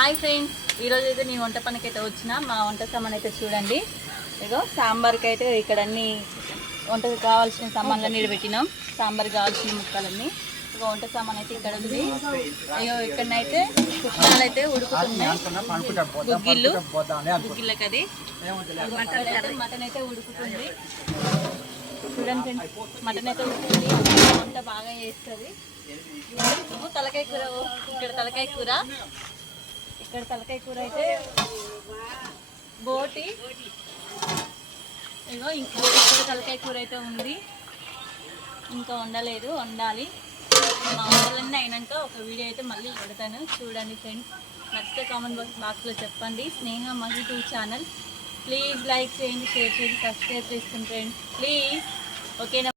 Hi friends, ఈరోజు అయితే నీ వంట పనికి అయితే వచ్చిన మా వంట సామాన్ అయితే చూడండి. ఇగో సాంబార్కి అయితే ఇక్కడ అన్ని వంటకు కావాల్సిన సామాన్లన్నీ పెట్టినాం. సాంబార్కి కావాల్సిన ముక్కలన్నీ ఇక వంట సామాన్ అయితే ఇక్కడ ఉంది. అయ్యో ఇక్కడనైతే పుష్పాలు అయితే ఉడుకుతున్నాయి. గుగ్గిళ్ళకి అది మటన్ అయితే ఉడుకుతుంది. చూడండి ఫ్రెండ్స్, మటన్ అయితే ఉడుకుతుంది. వంట బాగా చేస్తుంది. తలకాయ కూర, ఇక్కడ తలకాయ కూర, ఇక్కడ తలకాయ కూర అయితే బోటి. ఇగో ఇక్కడ తలకాయ కూర అయితే ఉంది, ఇంకా వండలేదు, వండాలి. మా వంటలన్నీ అయినాక ఒక వీడియో అయితే మళ్ళీ పెడతాను, చూడండి ఫ్రెండ్స్. నచ్చితే కామెంట్ బాక్స్లో చెప్పండి. స్నేహ మహి 2 ఛానల్ ప్లీజ్ లైక్ చేయండి, షేర్ చేయండి, సబ్స్క్రైబ్ చేసుకోండి ఫ్రెండ్స్ ప్లీజ్. ఓకేనా.